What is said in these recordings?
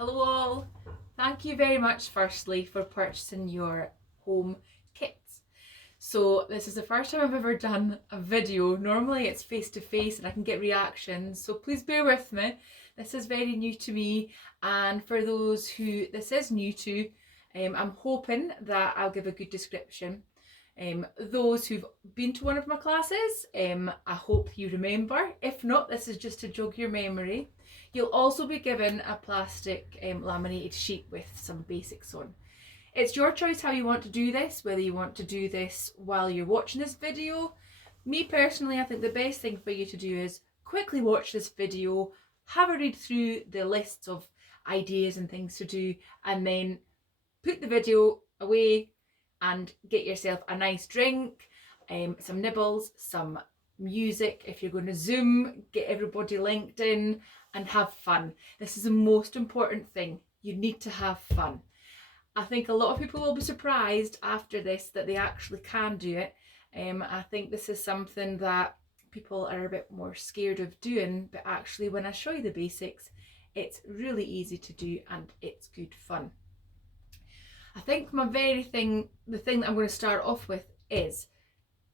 Hello all! Thank you very much firstly for purchasing your home kits. So this is the first time I've ever done a video. Normally it's face to face and I can get reactions, so please bear with me. This is very new to me, and for those who this is new to, I'm hoping that I'll give a good description. Those who've been to one of my classes, I hope you remember. If not, this is just to jog your memory. You'll also be given a plastic laminated sheet with some basics on. It's your choice how you want to do this, whether you want to do this while you're watching this video. Me personally, I think the best thing for you to do is quickly watch this video, have a read through the lists of ideas and things to do, and then put the video away and get yourself a nice drink, some nibbles, some music. If you're going to Zoom, get everybody linked in and have fun. This is the most important thing. You need to have fun. I think a lot of people will be surprised after this that they actually can do it. I think this is something that people are a bit more scared of doing, but actually when I show you the basics, it's really easy to do and it's good fun. I think the thing that I'm going to start off with is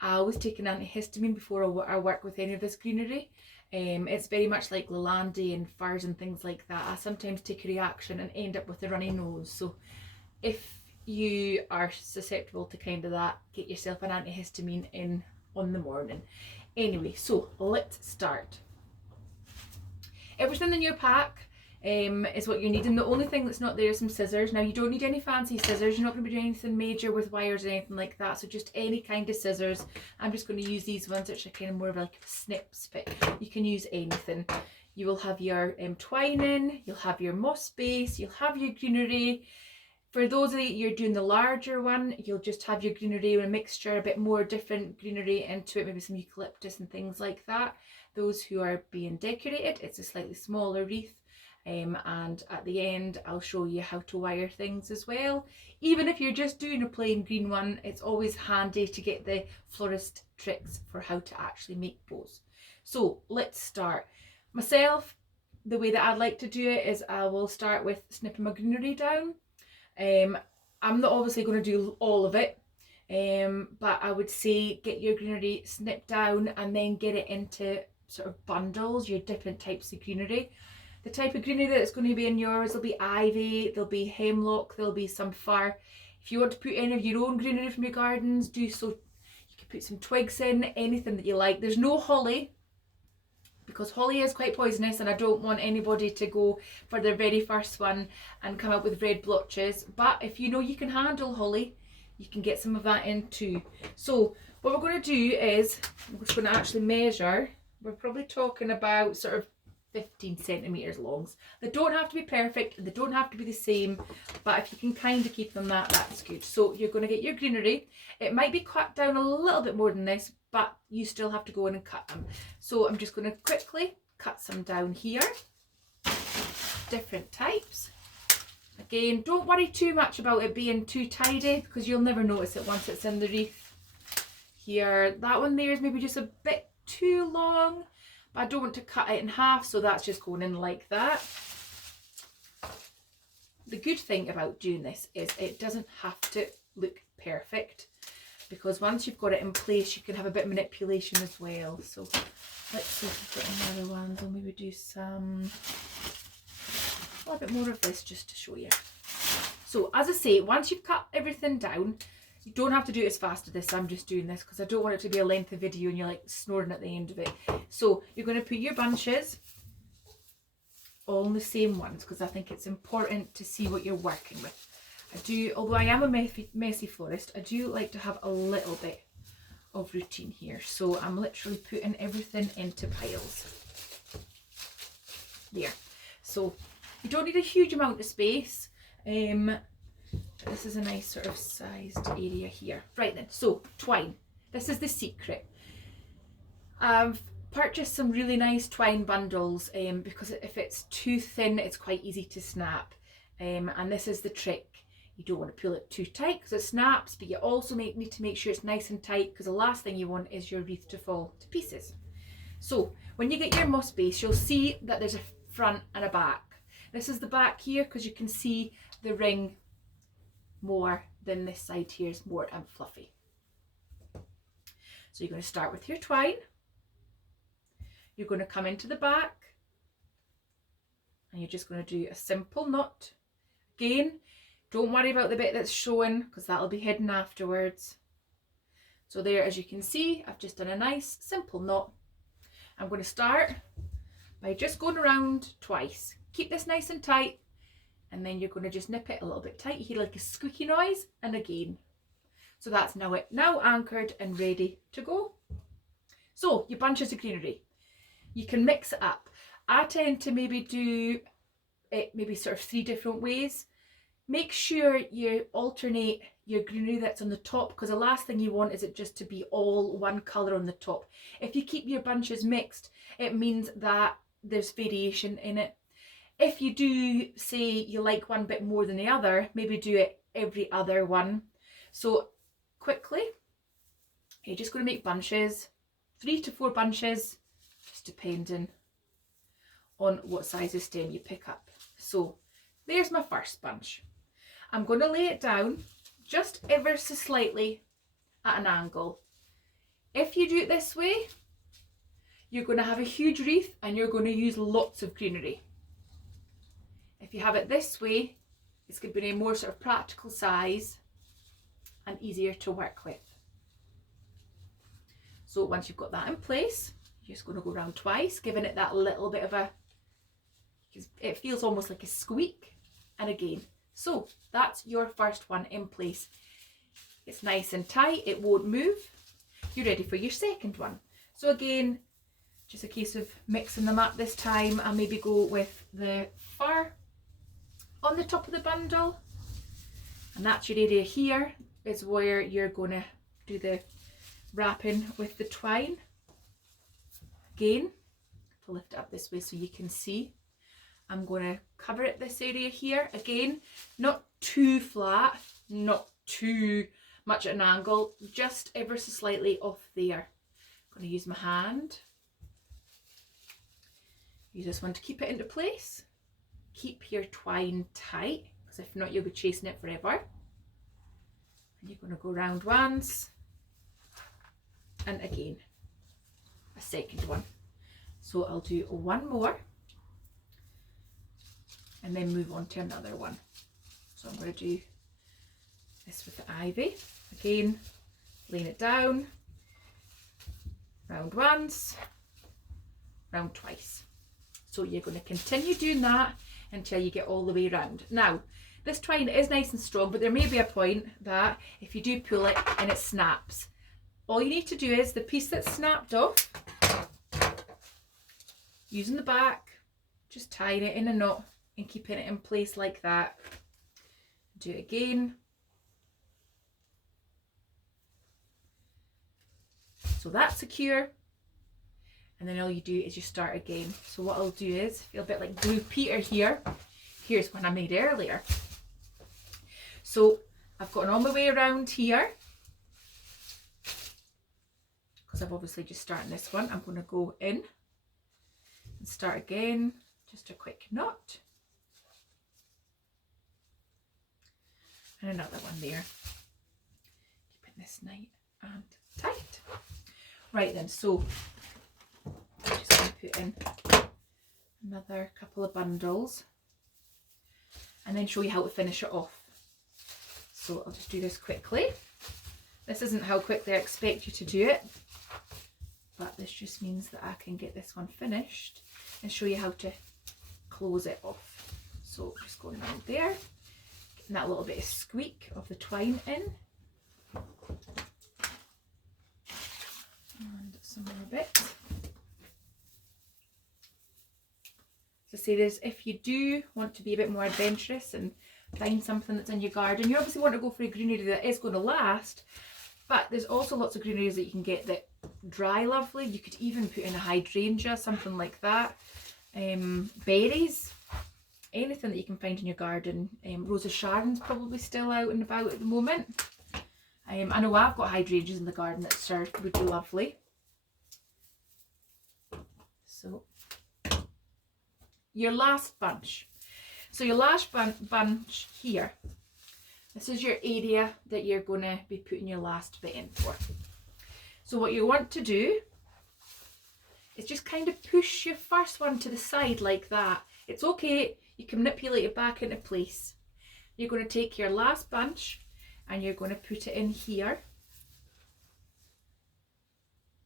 I always take an antihistamine before I work with any of this greenery. It's very much like Lalande and firs and things like that. I sometimes take a reaction and end up with a runny nose. So if you are susceptible to kind of that, get yourself an antihistamine in on the morning. Anyway, so let's start. Everything in your pack is what you're needing. The only thing that's not there is some scissors. Now you don't need any fancy scissors, you're not going to be doing anything major with wires or anything like that, so just any kind of scissors. I'm just going to use these ones which are kind of more of like snips, but you can use anything. You will have your twining, you'll have your moss base, you'll have your greenery. For those of you you're doing the larger one, you'll just have your greenery with a mixture, a bit more different greenery into it, maybe some eucalyptus and things like that. Those who are being decorated, it's a slightly smaller wreath. And at the end I'll show you how to wire things as well. Even if you're just doing a plain green one, it's always handy to get the florist tricks for how to actually make bows. So let's start. Myself, the way that I'd like to do it is I will start with snipping my greenery down. I'm not obviously going to do all of it, but I would say get your greenery snipped down and then get it into sort of bundles, your different types of greenery. The type of greenery that's going to be in yours, there'll be ivy, there'll be hemlock, there'll be some fir. If you want to put any of your own greenery from your gardens, do so. You can put some twigs in, anything that you like. There's no holly, because holly is quite poisonous and I don't want anybody to go for their very first one and come up with red blotches. But if you know you can handle holly, you can get some of that in too. So what we're going to do is, I'm just going to actually measure. We're probably talking about sort of 15 centimeters long. They don't have to be perfect, they don't have to be the same, but if you can kind of keep them that's good. So you're going to get your greenery. It might be cut down a little bit more than this, but you still have to go in and cut them. So I'm just going to quickly cut some down here, different types. Again, don't worry too much about it being too tidy, because you'll never notice it once it's in the wreath. Here, that one there is maybe just a bit too long, but I don't want to cut it in half, so that's just going in like that. The good thing about doing this is it doesn't have to look perfect, because once you've got it in place you can have a bit of manipulation as well. So let's see if we've got any other ones. I'll maybe do a bit more of this just to show you. So as I say, once you've cut everything down, you don't have to do it as fast as this. I'm just doing this because I don't want it to be a lengthy video and you're like snoring at the end of it. So you're going to put your bunches all in the same ones, because I think it's important to see what you're working with. Although I am a messy florist, I do like to have a little bit of routine here. So I'm literally putting everything into piles. There. So you don't need a huge amount of space. This is a nice sort of sized area here. Right then, so twine. This is the secret. I've purchased some really nice twine bundles because if it's too thin, it's quite easy to snap. And this is the trick. You don't want to pull it too tight because it snaps, but you also need to make sure it's nice and tight, because the last thing you want is your wreath to fall to pieces. So when you get your moss base, you'll see that there's a front and a back. This is the back here because you can see the ring more than this side here is more fluffy. So you're going to start with your twine. You're going to come into the back and you're just going to do a simple knot. Again, don't worry about the bit that's showing because that'll be hidden afterwards. So there, as you can see, I've just done a nice simple knot. I'm going to start by just going around twice. Keep this nice and tight, and then you're going to just nip it a little bit tight. You hear like a squeaky noise, and again. So that's now it. Now anchored and ready to go. So your bunches of greenery, you can mix it up. I tend to maybe do it maybe sort of 3 different ways. Make sure you alternate your greenery that's on the top, because the last thing you want is it just to be all one colour on the top. If you keep your bunches mixed, it means that there's variation in it. If you do say you like one bit more than the other, maybe do it every other one. So quickly, you're just going to make bunches, 3 to 4 bunches, just depending on what size of stem you pick up. So there's my first bunch. I'm going to lay it down just ever so slightly at an angle. If you do it this way, you're going to have a huge wreath and you're going to use lots of greenery. If you have it this way, it's going to be a more sort of practical size and easier to work with. So once you've got that in place, you're just going to go around twice, giving it that little bit of a, it feels almost like a squeak, and again. So that's your first one in place. It's nice and tight, it won't move. You're ready for your second one. So again, just a case of mixing them up this time. I'll maybe go with the fur on the top of the bundle, and that's your area here is where you're going to do the wrapping with the twine. Again, to lift it up this way so you can see, I'm going to cover it this area here. Again, not too flat, not too much at an angle, just ever so slightly off there. I'm going to use my hand. Use this one to keep it into place. Keep your twine tight, because if not you'll be chasing it forever. And you're going to go round once, and again, a second one. So I'll do one more, and then move on to another one. So I'm going to do this with the ivy. Again, laying it down, round once, round twice. So you're going to continue doing that until you get all the way around. Now, this twine is nice and strong, but there may be a point that if you do pull it and it snaps, all you need to do is the piece that's snapped off, using the back, just tying it in a knot and keeping it in place like that. Do it again. So that's secure. And then all you do is you start again. So what I'll do is, feel a bit like Blue Peter here. Here's one I made earlier. So I've gotten all my way around here, because I've obviously just started this one. I'm going to go in and start again. Just a quick knot. And another one there. Keeping this nice and tight. Right then, so I'm just going to put in another couple of bundles and then show you how to finish it off. So I'll just do this quickly. This isn't how quickly I expect you to do it, but this just means that I can get this one finished and show you how to close it off. So just going around there, getting that little bit of squeak of the twine in. And some more bits. So say this, if you do want to be a bit more adventurous and find something that's in your garden, you obviously want to go for a greenery that is going to last, but there's also lots of greeneries that you can get that dry lovely. You could even put in a hydrangea, something like that. Berries, anything that you can find in your garden. Rose of Sharon's probably still out and about at the moment. I know I've got hydrangeas in the garden that would be lovely. So your last bunch. So your last bunch here, this is your area that you're going to be putting your last bit in for. So what you want to do is just kind of push your first one to the side like that. It's okay, you can manipulate it back into place. You're going to take your last bunch and you're going to put it in here.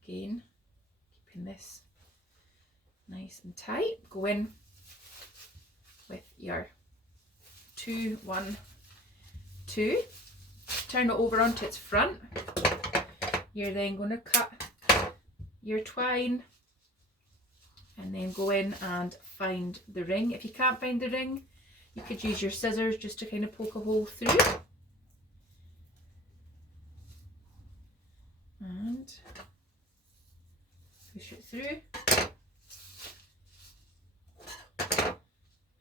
Again, keeping this nice and tight. Go in with your 2, 1, 2. Turn it over onto its front. You're then going to cut your twine and then go in and find the ring. If you can't find the ring, you could use your scissors just to kind of poke a hole through. And push it through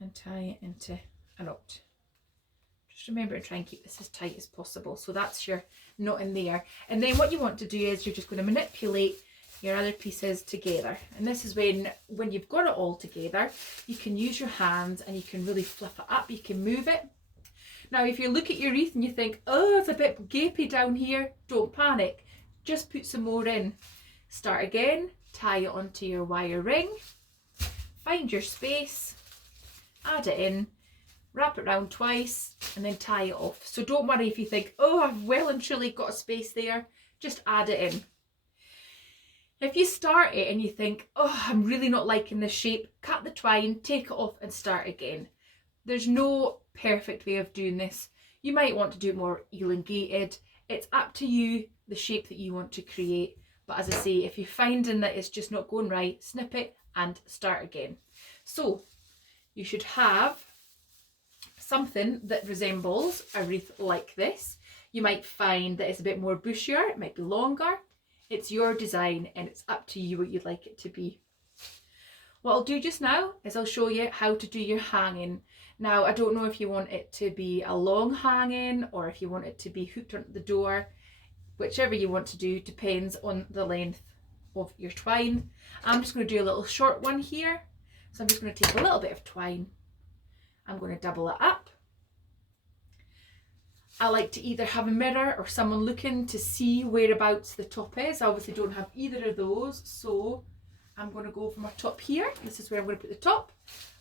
and tie it into a knot. Just remember to try and keep this as tight as possible. So that's your knot in there. And then what you want to do is you're just going to manipulate your other pieces together. And this is when you've got it all together, you can use your hands and you can really fluff it up. You can move it. Now, if you look at your wreath and you think, oh, it's a bit gapey down here, don't panic. Just put some more in. Start again, tie it onto your wire ring, find your space, add it in, wrap it around twice, and then tie it off. So don't worry if you think, oh, I've well and truly got a space there, just add it in. If you start it and you think, oh, I'm really not liking this shape, cut the twine, take it off and start again. There's no perfect way of doing this. You might want to do it more elongated. It's up to you, the shape that you want to create. But as I say, if you're finding that it's just not going right, snip it and start again. So you should have something that resembles a wreath like this. You might find that it's a bit more bushier, it might be longer. It's your design and it's up to you what you'd like it to be. What I'll do just now is I'll show you how to do your hanging. Now, I don't know if you want it to be a long hanging or if you want it to be hooked onto the door. Whichever you want to do depends on the length of your twine. I'm just going to do a little short one here. So I'm just going to take a little bit of twine. I'm going to double it up. I like to either have a mirror or someone looking to see whereabouts the top is. I obviously don't have either of those, so I'm going to go for my top here. This is where I'm going to put the top,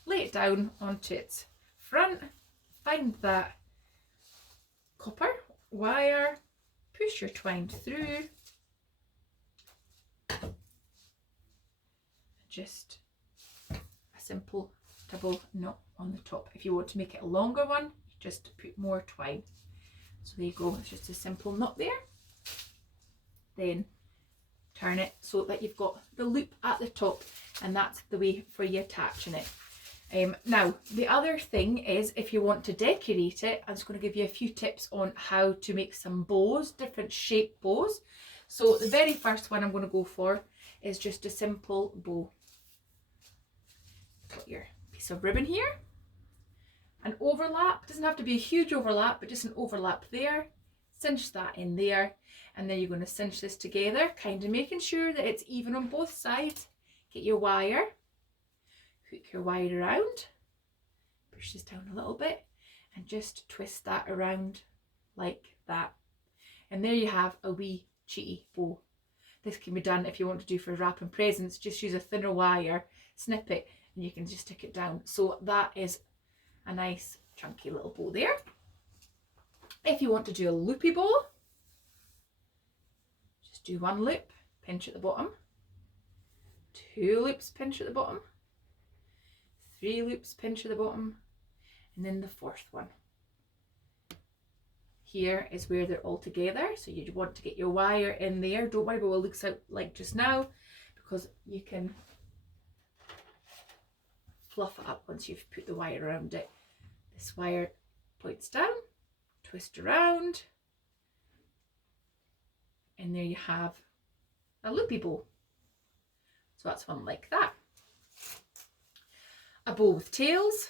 lay it down onto its front, find that copper wire, push your twine through, just a simple double knot on the top. If you want to make it a longer one, just put more twine. So there you go, it's just a simple knot there. Then turn it so that you've got the loop at the top, and that's the way for you attaching it. Now, the other thing is if you want to decorate it, I'm just going to give you a few tips on how to make some bows, different shape bows. So the very first one I'm going to go for is just a simple bow. Got your piece of ribbon here. An overlap, doesn't have to be a huge overlap, but just an overlap there. Cinch that in there, and then you're going to cinch this together, kind of making sure that it's even on both sides. Get your wire, hook your wire around, push this down a little bit, and just twist that around like that. And there you have a wee cheeky bow. This can be done if you want to do for wrapping presents. Just use a thinner wire, snip it, and you can just stick it down. So that is a nice chunky little bow there. If you want to do a loopy bow, just do one loop, pinch at the bottom, 2 loops, pinch at the bottom, 3 loops, pinch at the bottom, and then the 4th one. Here is where they're all together, so you want to get your wire in there. Don't worry about what it looks like just now, because you can fluff it up once you've put the wire around it. This wire points down, twist around, and there you have a loopy bow. So that's one like that. A bow with tails.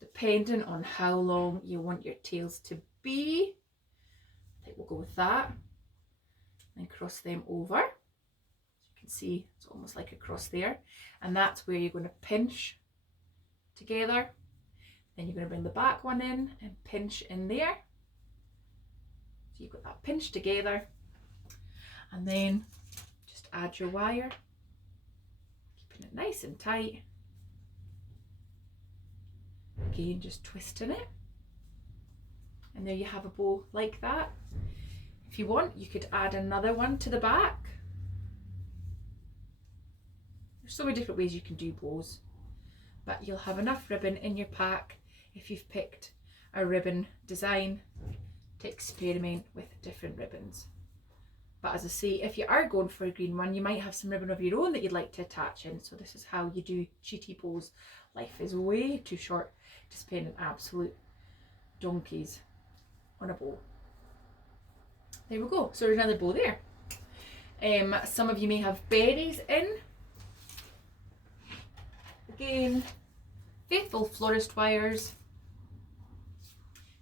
Depending on how long you want your tails to be, I think we'll go with that. Then cross them over. can see it's almost like a cross there, and that's where you're going to pinch together. Then you're going to bring the back one in and pinch in there. So you've got that pinch together, and then just add your wire, keeping it nice and tight. Again, just twisting it, and there you have a bow like that. If you want, you could add another one to the back. There's so many different ways you can do bows, but you'll have enough ribbon in your pack if you've picked a ribbon design to experiment with different ribbons. But as I say, if you are going for a green one, you might have some ribbon of your own that you'd like to attach in. So this is how you do cheaty bows. Life is way too short to spend an absolute donkeys on a bow. There we go. So there's another bow there. Some of you may have berries in. Again, faithful florist wires.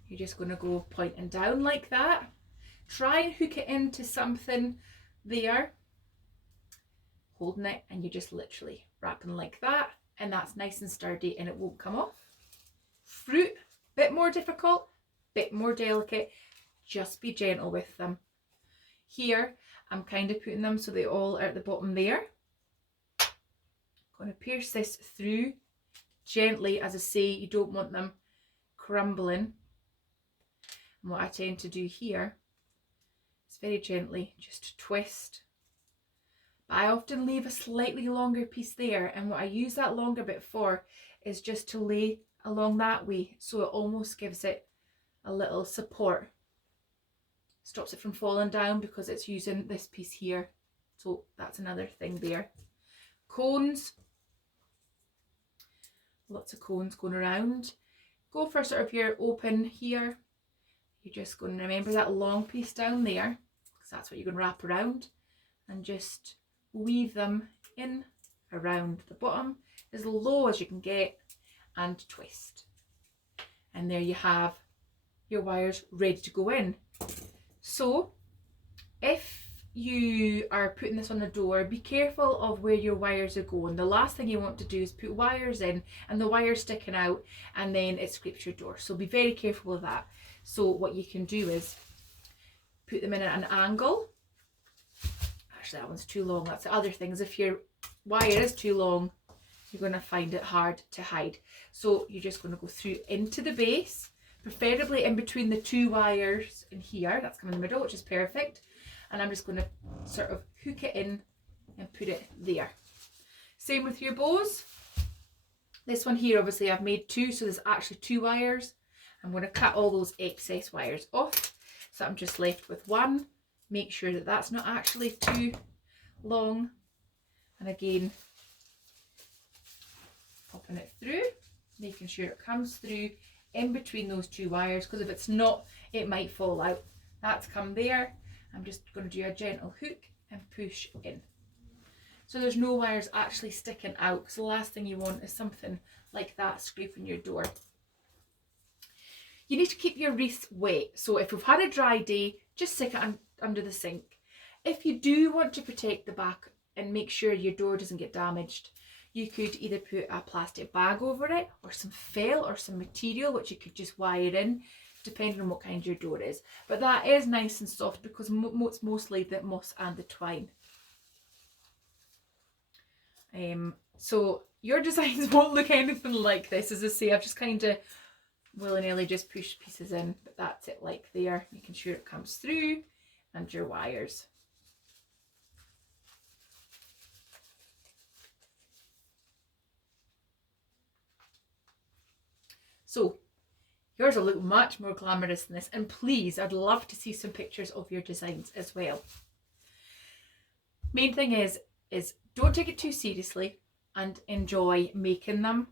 You're just going to go pointing down like that. Try and hook it into something there, holding it, and you're just literally wrapping like that, and that's nice and sturdy and it won't come off. Fruit, bit more difficult, bit more delicate. Just be gentle with them. Here, I'm kind of putting them so they all are at the bottom there. Going to pierce this through gently. As I say, you don't want them crumbling. And what I tend to do here is very gently just twist. But I often leave a slightly longer piece there, and what I use that longer bit for is just to lay along that way, so it almost gives it a little support. Stops it from falling down because it's using this piece here. So that's another thing there. Cones. Lots of cones going around. Go for sort of your open here. You're just going to remember that long piece down there, because that's what you're going to wrap around, and just weave them in around the bottom as low as you can get and twist. And there you have your wires ready to go in. So if you are putting this on a door, be careful of where your wires are going. The last thing you want to do is put wires in and the wire sticking out and then it scrapes your door. So be very careful of that. So what you can do is put them in at an angle. Actually, that one's too long. That's the other thing, is if your wire is too long, you're going to find it hard to hide. So you're just going to go through into the base, preferably in between the two wires in here. That's coming in the middle, which is perfect. And I'm just going to sort of hook it in and put it there. Same with your bows. This one here, obviously I've made two, so there's actually two wires. I'm going to cut all those excess wires off, so I'm just left with one. Make sure that that's not actually too long, and again popping it through, making sure it comes through in between those two wires, because if it's not, it might fall out. That's come there. I'm just going to do a gentle hook and push in, so there's no wires actually sticking out, because the last thing you want is something like that scraping your door. You need to keep your wreath wet, so if we've had a dry day, just stick it under the sink. If you do want to protect the back and make sure your door doesn't get damaged, you could either put a plastic bag over it, or some felt or some material which you could just wire in, depending on what kind your door is. But that is nice and soft because it's mostly the moss and the twine. So your designs won't look anything like this. As I say, I've just kind of willy-nilly just push pieces in, but that's it like there, making sure it comes through, and your wires. So yours will look much more glamorous than this, and please, I'd love to see some pictures of your designs as well. Main thing is don't take it too seriously and enjoy making them.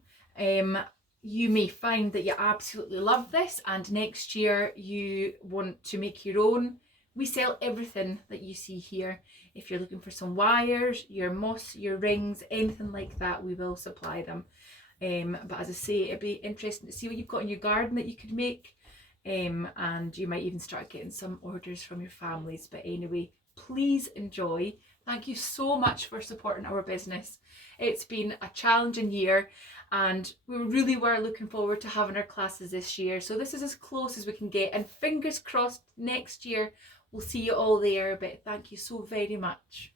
You may find that you absolutely love this, and next year you want to make your own. We sell everything that you see here. If you're looking for some wires, your moss, your rings, anything like that, we will supply them. But as I say, it'd be interesting to see what you've got in your garden that you could make, and you might even start getting some orders from your families. But anyway, please enjoy Thank you so much for supporting our business. It's been a challenging year and we really were looking forward to having our classes this year. So this is as close as we can get, and fingers crossed next year we'll see you all there. But thank you so very much.